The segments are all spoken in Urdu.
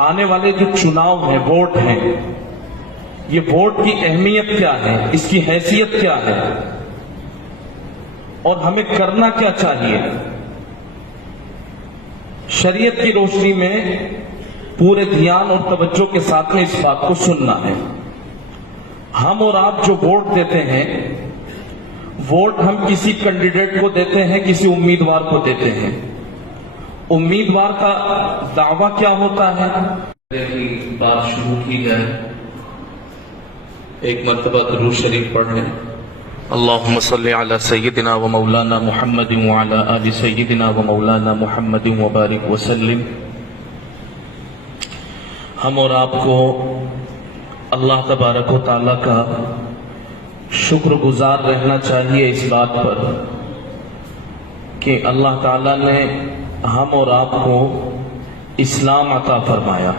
آنے والے جو چناؤ ہیں، ووٹ ہیں، یہ ووٹ کی اہمیت کیا ہے، اس کی حیثیت کیا ہے اور ہمیں کرنا کیا چاہیے، شریعت کی روشنی میں پورے دھیان اور توجہ کے ساتھ میں اس بات کو سننا ہے۔ ہم اور آپ جو ووٹ دیتے ہیں، ووٹ ہم کسی کینڈیڈیٹ کو دیتے ہیں، کسی امیدوار کو دیتے ہیں۔ امیدوار کا دعویٰ کیا ہوتا ہے؟ بات شروع کی جائے، ایک مرتبہ درود شریف پڑھ لیں۔ اللہم صلی علی سیدنا و مولانا محمد وعلی آل سیدنا و مولانا محمد وبارک وسلم۔ ہم اور آپ کو اللہ تبارک و تعالیٰ کا شکر گزار رہنا چاہیے اس بات پر کہ اللہ تعالیٰ نے ہم اور آپ کو اسلام عطا فرمایا،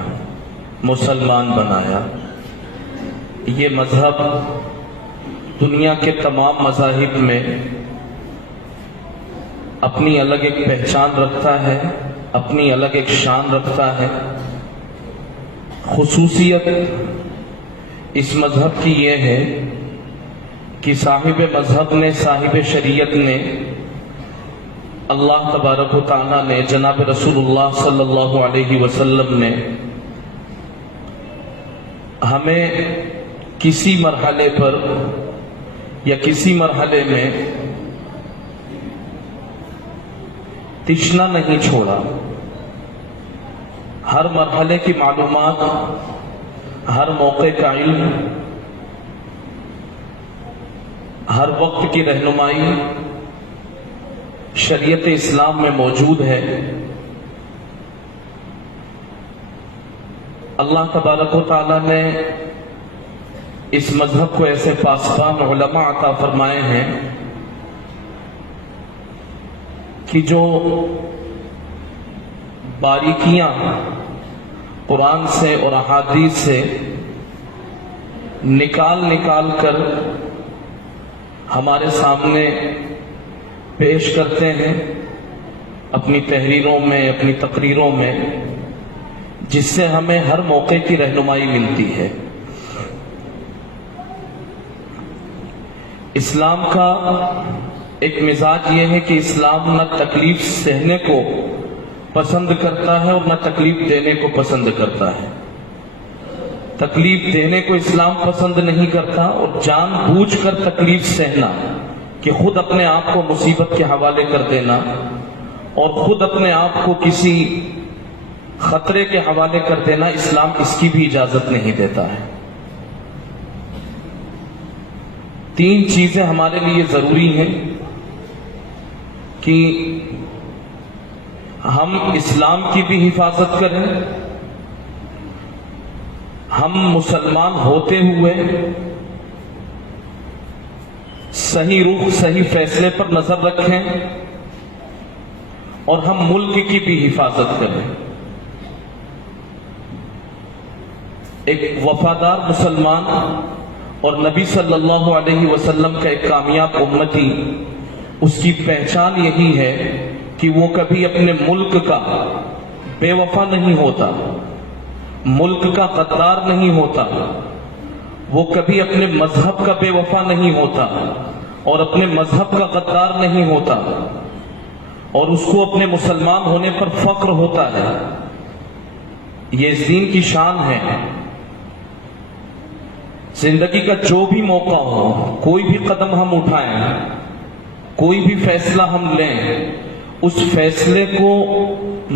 مسلمان بنایا۔ یہ مذہب دنیا کے تمام مذاہب میں اپنی الگ ایک پہچان رکھتا ہے، اپنی الگ ایک شان رکھتا ہے۔ خصوصیت اس مذہب کی یہ ہے کہ صاحب مذہب نے، صاحب شریعت نے، اللہ تبارک و تعالیٰ نے، جناب رسول اللہ صلی اللہ علیہ وسلم نے ہمیں کسی مرحلے پر یا کسی مرحلے میں تشنا نہیں چھوڑا۔ ہر مرحلے کی معلومات، ہر موقع کا علم، ہر وقت کی رہنمائی شریعت اسلام میں موجود ہے۔ اللہ تبارک و تعالیٰ نے اس مذہب کو ایسے پاسبان علماء عطا فرمائے ہیں کہ جو باریکیاں قرآن سے اور احادیث سے نکال کر ہمارے سامنے پیش کرتے ہیں اپنی تحریروں میں، اپنی تقریروں میں، جس سے ہمیں ہر موقع کی رہنمائی ملتی ہے۔ اسلام کا ایک مزاج یہ ہے کہ اسلام نہ تکلیف سہنے کو پسند کرتا ہے اور نہ تکلیف دینے کو پسند کرتا ہے۔ تکلیف دینے کو اسلام پسند نہیں کرتا، اور جان بوجھ کر تکلیف سہنا، کہ خود اپنے آپ کو مصیبت کے حوالے کر دینا اور خود اپنے آپ کو کسی خطرے کے حوالے کر دینا، اسلام اس کی بھی اجازت نہیں دیتا ہے۔ تین چیزیں ہمارے لیے ضروری ہیں کہ ہم اسلام کی بھی حفاظت کریں، ہم مسلمان ہوتے ہوئے صحیح رخ، صحیح فیصلے پر نظر رکھیں، اور ہم ملک کی بھی حفاظت کریں۔ ایک وفادار مسلمان اور نبی صلی اللہ علیہ وسلم کا ایک کامیاب امتی، اس کی پہچان یہی ہے کہ وہ کبھی اپنے ملک کا بے وفا نہیں ہوتا، ملک کا غدار نہیں ہوتا، وہ کبھی اپنے مذہب کا بے وفا نہیں ہوتا اور اپنے مذہب کا غدار نہیں ہوتا، اور اس کو اپنے مسلمان ہونے پر فخر ہوتا ہے۔ یہ اس دین کی شان ہے۔ زندگی کا جو بھی موقع ہو، کوئی بھی قدم ہم اٹھائیں، کوئی بھی فیصلہ ہم لیں، اس فیصلے کو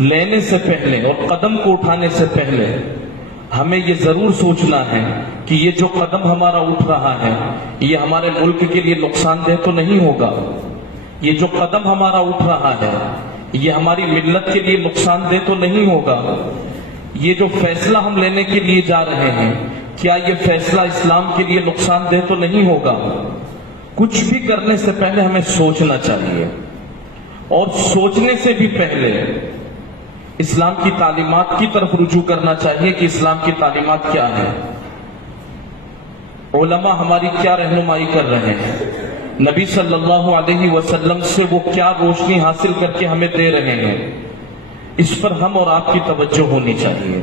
لینے سے پہلے اور قدم کو اٹھانے سے پہلے ہمیں یہ ضرور سوچنا ہے کہ یہ جو قدم ہمارا اٹھ رہا ہے، یہ ہمارے ملک کے لیے نقصان دہ تو نہیں ہوگا، یہ جو قدم ہمارا اٹھ رہا ہے یہ ہماری ملت کے لیے نقصان دہ تو نہیں ہوگا، یہ جو فیصلہ ہم لینے کے لیے جا رہے ہیں کیا یہ فیصلہ اسلام کے لیے نقصان دہ تو نہیں ہوگا۔ کچھ بھی کرنے سے پہلے ہمیں سوچنا چاہیے، اور سوچنے سے بھی پہلے اسلام کی تعلیمات کی طرف رجوع کرنا چاہیے کہ اسلام کی تعلیمات کیا ہیں، علماء ہماری کیا رہنمائی کر رہے ہیں، نبی صلی اللہ علیہ وسلم سے وہ کیا روشنی حاصل کر کے ہمیں دے رہے ہیں، اس پر ہم اور آپ کی توجہ ہونی چاہیے۔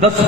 10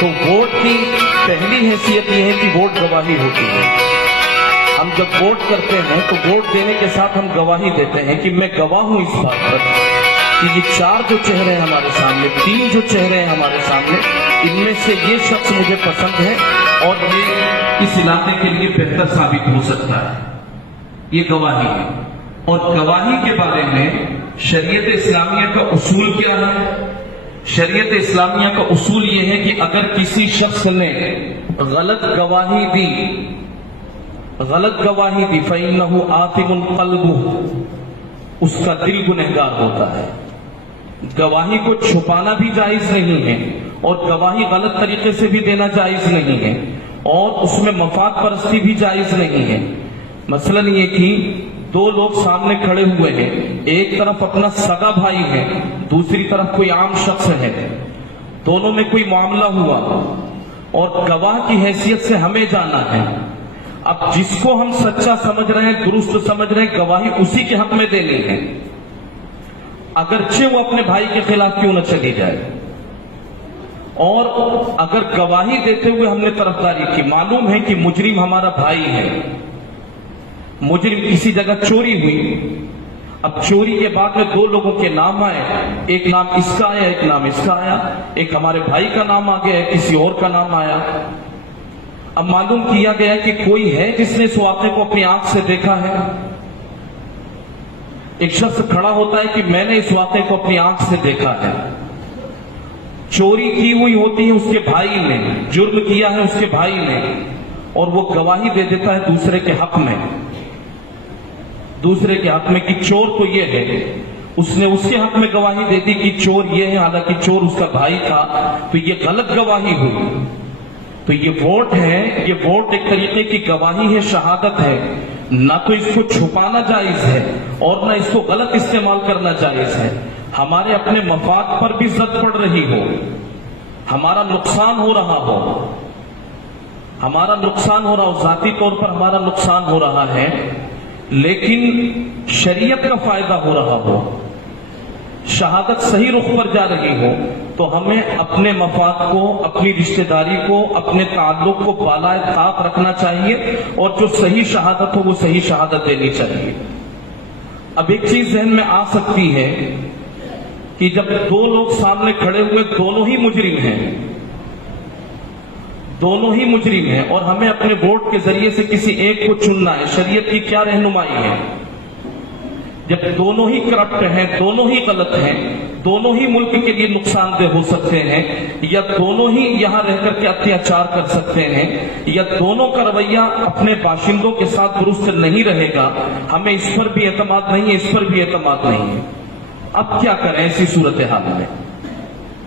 تو ووٹ کی پہلی حیثیت یہ ہے کہ ووٹ گواہی ہوتی ہے. ہم جب ووٹ کرتے ہیں تو ووٹ دینے کے ساتھ ہم گواہی دیتے ہیں کہ میں گواہ ہوں اس بات پر کہ یہ 4 جو چہرے ہیں ہمارے سامنے، 3 جو چہرے ہیں ہمارے سامنے، ان میں سے یہ شخص مجھے پسند ہے اور یہ اس علاقے کے لیے بہتر ثابت ہو سکتا ہے. یہ گواہی ہے. اور گواہی کے بارے میں شریعت اسلامیہ کا اصول کیا ہے؟ شریعت اسلامیہ کا اصول یہ ہے کہ اگر کسی شخص نے غلط گواہی دی فَإِنَّهُ آثِمٌ قَلْبُهُ، اس کا دل گنہگار ہوتا ہے. گواہی کو چھپانا بھی جائز نہیں ہے اور گواہی غلط طریقے سے بھی دینا جائز نہیں ہے اور اس میں مفاد پرستی بھی جائز نہیں ہے. مثلا یہ کہ 2 لوگ سامنے کھڑے ہوئے ہیں، ایک طرف اپنا سگا بھائی ہے، دوسری طرف کوئی عام شخص ہے، دونوں میں کوئی معاملہ ہوا اور گواہ کی حیثیت سے ہمیں جانا ہے. اب جس کو ہم سچا سمجھ رہے ہیں، درست سمجھ رہے ہیں، گواہی اسی کے حق میں دینی ہے، اگرچہ وہ اپنے بھائی کے خلاف کیوں نہ چلی جائے. اور اگر گواہی دیتے ہوئے ہم نے طرفداری کی، معلوم ہے کہ مجرم ہمارا بھائی ہے، مجرم کسی جگہ چوری ہوئی، اب چوری کے بعد میں 2 لوگوں کے نام آئے، ایک نام اس کا آیا، ایک نام اس کا آیا، ایک ہمارے بھائی کا نام آ گیا، کسی اور کا نام آیا. اب معلوم کیا گیا کہ کوئی ہے جس نے اس واقعے کو اپنی آنکھ سے دیکھا ہے. ایک شخص کھڑا ہوتا ہے کہ میں نے اس واقعے کو اپنی آنکھ سے دیکھا ہے. چوری کی ہوئی ہوتی ہے اس کے بھائی نے، جرم کیا ہے اس کے بھائی نے، اور وہ گواہی دے دیتا ہے دوسرے کے حق میں کہ چور تو یہ ہے. اس نے اس کے حق میں گواہی دے دی کہ چور یہ ہے، حالانکہ چور اس کا بھائی تھا، تو یہ غلط گواہی ہوئی. تو یہ ووٹ ہے، یہ ووٹ ایک طریقے کی گواہی ہے، شہادت ہے. نہ تو اس کو چھپانا جائز ہے اور نہ اس کو غلط استعمال کرنا جائز ہے. ہمارے اپنے مفاد پر بھی زد پڑ رہی ہو، ہمارا نقصان ہو رہا ہو، ذاتی طور پر ہمارا نقصان ہو رہا ہے، لیکن شریعت کا فائدہ ہو رہا ہو، شہادت صحیح رخ پر جا رہی ہو، تو ہمیں اپنے مفاد کو، اپنی رشتہ داری کو، اپنے تعلق کو بالائے طاق رکھنا چاہیے اور جو صحیح شہادت ہو وہ صحیح شہادت دینی چاہیے. اب ایک چیز ذہن میں آ سکتی ہے کہ جب 2 لوگ سامنے کھڑے ہوئے، دونوں ہی مجرم ہیں اور ہمیں اپنے ووٹ کے ذریعے سے کسی ایک کو چننا ہے، شریعت کی کیا رہنمائی ہے؟ جب دونوں ہی کرپٹ ہیں، دونوں ہی غلط ہیں، دونوں ہی ملک کے لیے نقصان دہ ہو سکتے ہیں، یا دونوں ہی یہاں رہ کر کے اتیاچار کر سکتے ہیں، یا دونوں کا رویہ اپنے باشندوں کے ساتھ درست نہیں رہے گا، ہمیں اس پر بھی اعتماد نہیں ہے، اس پر بھی اعتماد نہیں ہے. اب کیا کریں ایسی صورتحال میں؟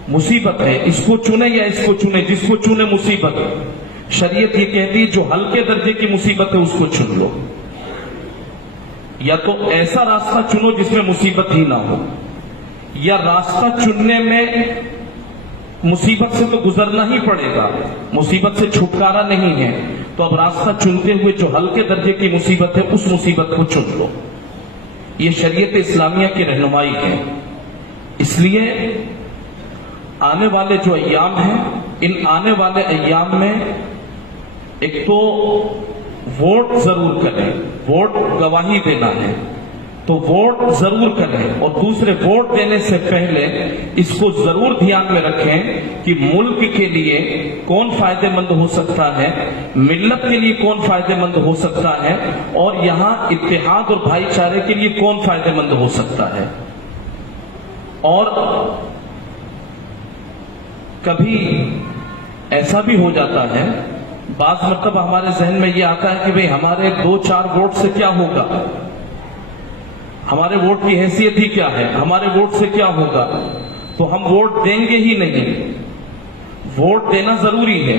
مصیبت ہے، اس کو چنے یا اس کو چنے، جس کو چنے مصیبت. شریعت یہ کہتی ہے جو ہلکے درجے کی مصیبت ہے اس کو چن لو، یا تو ایسا راستہ چنو جس میں مصیبت ہی نہ ہو، یا راستہ چننے میں مصیبت سے تو گزرنا ہی پڑے گا، مصیبت سے چھٹکارا نہیں ہے، تو اب راستہ چنتے ہوئے جو ہلکے درجے کی مصیبت ہے اس مصیبت کو چن لو. یہ شریعت اسلامیہ کی رہنمائی ہے. اس لیے آنے والے جو ایام ہیں، ان آنے والے ایام میں ایک تو ووٹ ضرور کریں، ووٹ گواہی دینا ہے تو ووٹ ضرور کریں، اور دوسرے ووٹ دینے سے پہلے اس کو ضرور دھیان میں رکھیں کہ ملک کے لیے کون فائدہ مند ہو سکتا ہے، ملت کے لیے کون فائدہ مند ہو سکتا ہے، اور یہاں اتحاد اور بھائی چارے کے لیے کون فائدہ مند ہو سکتا ہے. اور کبھی ایسا بھی ہو جاتا ہے، بعض مرتبہ ہمارے ذہن میں یہ آتا ہے کہ بھئی ہمارے 2-4 ووٹ سے کیا ہوگا، ہمارے ووٹ کی حیثیت ہی کیا ہے، ہمارے ووٹ سے کیا ہوگا، تو ہم ووٹ دیں گے ہی نہیں. ووٹ دینا ضروری ہے،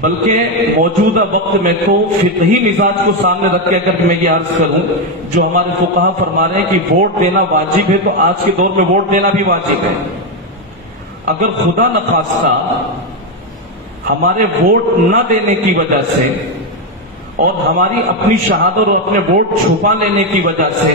بلکہ موجودہ وقت میں تو فقہی مزاج کو سامنے رکھ کے اگر میں یہ عرض کروں، جو ہمارے فقہا فرما رہے ہیں کہ ووٹ دینا واجب ہے، تو آج کے دور میں ووٹ دینا بھی واجب ہے. اگر خدا نخواستہ ہمارے ووٹ نہ دینے کی وجہ سے اور ہماری اپنی شہادت اور اپنے ووٹ چھپا لینے کی وجہ سے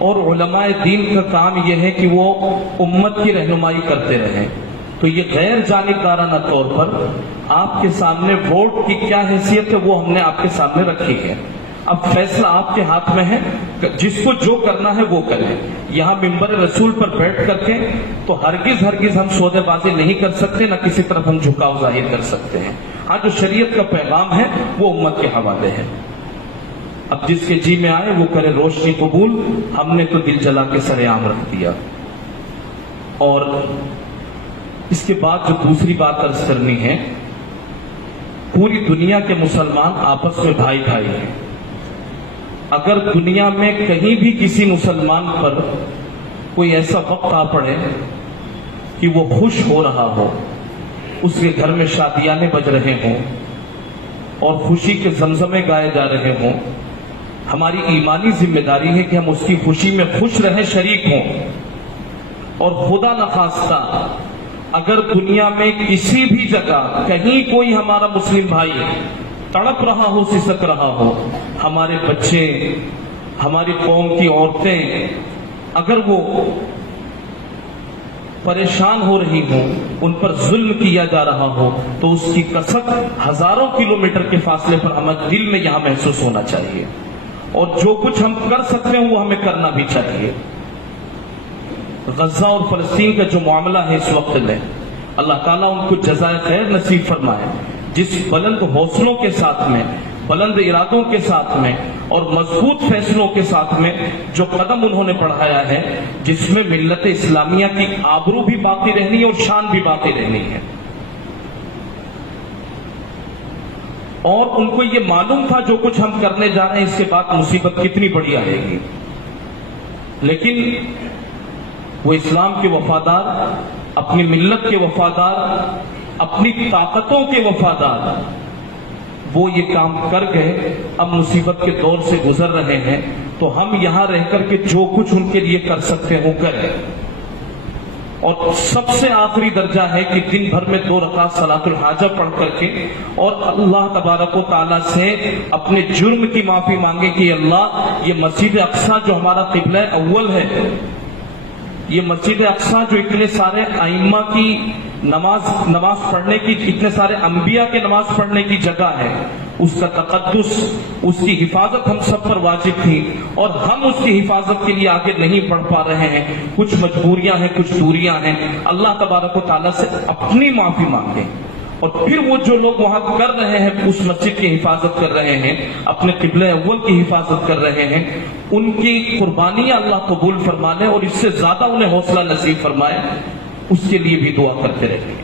اور علماء دین کا کام یہ ہے کہ وہ امت کی رہنمائی کرتے رہیں. تو یہ غیر جانبدارانہ طور پر آپ کے سامنے ووٹ کی کیا حیثیت ہے وہ ہم نے آپ کے سامنے رکھی ہے. اب فیصلہ آپ کے ہاتھ میں ہے، جس کو جو کرنا ہے وہ کریں. یہاں ممبر رسول پر بیٹھ کر کے تو ہرگز ہم سودے بازی نہیں کر سکتے، نہ کسی طرف ہم جھکاؤ ظاہر کر سکتے ہیں. ہاں جو شریعت کا پیغام ہے وہ امت کے حوالے ہے. اب جس کے جی میں آئے وہ کرے روشنی قبول. ہم نے تو دل جلا کے سر عام رکھ دیا. اور اس کے بعد جو دوسری بات عرض کرنی ہے، پوری دنیا کے مسلمان آپس میں بھائی بھائی ہیں. اگر دنیا میں کہیں بھی کسی مسلمان پر کوئی ایسا وقت آ پڑے کہ وہ خوش ہو رہا ہو، اس کے گھر میں شادیانے بج رہے ہوں اور خوشی کے زمزمے گائے جا رہے ہوں، ہماری ایمانی ذمہ داری ہے کہ ہم اس کی خوشی میں خوش رہیں، شریک ہوں. اور خدا نخواستہ اگر دنیا میں کسی بھی جگہ کہیں کوئی ہمارا مسلم بھائی تڑپ رہا ہو، سسک رہا ہو، ہمارے بچے، ہماری قوم کی عورتیں اگر وہ پریشان ہو رہی ہوں، ان پر ظلم کیا جا رہا ہو، تو اس کی کثرت ہزاروں کلومیٹر کے فاصلے پر ہمیں دل میں یہاں محسوس ہونا چاہیے. اور جو کچھ ہم کر سکتے ہیں وہ ہمیں کرنا بھی چاہیے. غزہ اور فلسطین کا جو معاملہ ہے اس وقت میں، اللہ تعالیٰ ان کو جزائے خیر نصیب فرمائے. جس بلند حوصلوں کے ساتھ میں، بلند ارادوں کے ساتھ میں اور مضبوط فیصلوں کے ساتھ میں جو قدم انہوں نے بڑھایا ہے، جس میں ملت اسلامیہ کی آبرو بھی باقی رہنی ہے اور شان بھی باقی رہنی ہے. اور ان کو یہ معلوم تھا جو کچھ ہم کرنے جا رہے ہیں اس کے بعد مصیبت کتنی بڑی آئے گی، لیکن وہ اسلام کے وفادار، اپنی ملت کے وفادار، اپنی طاقتوں کے وفادار، وہ یہ کام کر گئے. اب مصیبت کے دور سے گزر رہے ہیں تو ہم یہاں رہ کر کے جو کچھ ان کے لیے کر سکتے ہوں کریں. اور سب سے آخری درجہ ہے کہ دن بھر میں 2 رکعت صلاۃ الحاجہ پڑھ کر کے اور اللہ تبارک و تعالیٰ سے اپنے جرم کی معافی مانگے کہ اللہ یہ مسجد اقصیٰ جو ہمارا قبلہ اول ہے، یہ مسجد اقصیٰ جو اتنے سارے ائمہ کی نماز پڑھنے کی، اتنے سارے انبیاء کے نماز پڑھنے کی جگہ ہے، اس کا تقدس، اس کی حفاظت ہم سب پر واجب تھی اور ہم اس کی حفاظت کے لیے آگے نہیں بڑھ پا رہے ہیں. کچھ مجبوریاں ہیں، کچھ دوریاں ہیں. اللہ تبارک و تعالیٰ سے اپنی معافی مانگیں. اور پھر وہ جو لوگ وہاں کر رہے ہیں، اس مسجد کی حفاظت کر رہے ہیں، اپنے قبلہ اول کی حفاظت کر رہے ہیں، ان کی قربانیاں اللہ قبول فرما لے اور اس سے زیادہ انہیں حوصلہ نصیب فرمائے. اس کے لیے بھی دعا کرتے رہیں.